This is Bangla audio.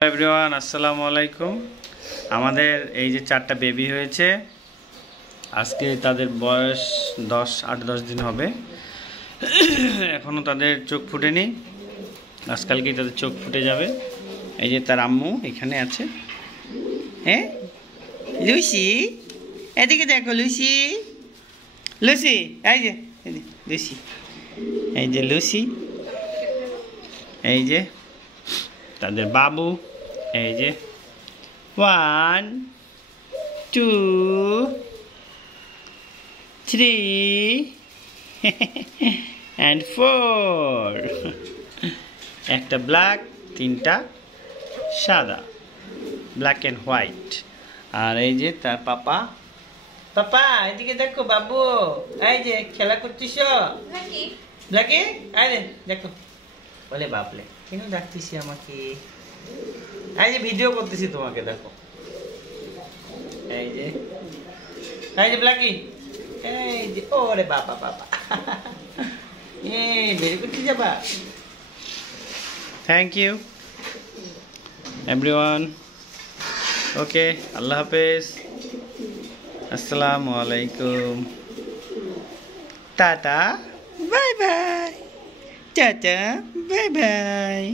এভরিওয়ান আসসালামু আলাইকুম। আমাদের এই যে 4টা বেবি হয়েছে, আজকে তাদের বয়স 8-10 দিন হবে। এখনও তাদের চোখ ফুটেনি, আজকালকেই তাদের চোখ ফুটে যাবে। এই যে তার আম্মু এখানে আছে। হ্যাঁ লুসি, এদিকে দেখো লুসি, লুসি এই যে লুসি, এই যে লুসি, এই যে তাদের বাবু, এই যে 1 2 3 and 4 একটা ব্ল্যাক, 3টা সাদা, ব্ল্যাক অ্যান্ড হোয়াইট। আর এই যে তার পাপা, পাপা এদিকে দেখো বাবু, এই যে খেলা করছিস ব্ল্যাকি, আরে দেখো, বলে বাপলে কেন ডাকতেছি আমাকে, এই যে ভিডিও করতেছি তোমাকে, দেখো এই যে ব্ল্যাকি, এই যে ওরে বাবা বাবা, এই বের করতে যাবা। থ্যাংক ইউ এভরিওয়ান, ওকে, আল্লাহ হাফেজ, আসসালামু আলাইকুম, tata, bye bye, tata, bye bye.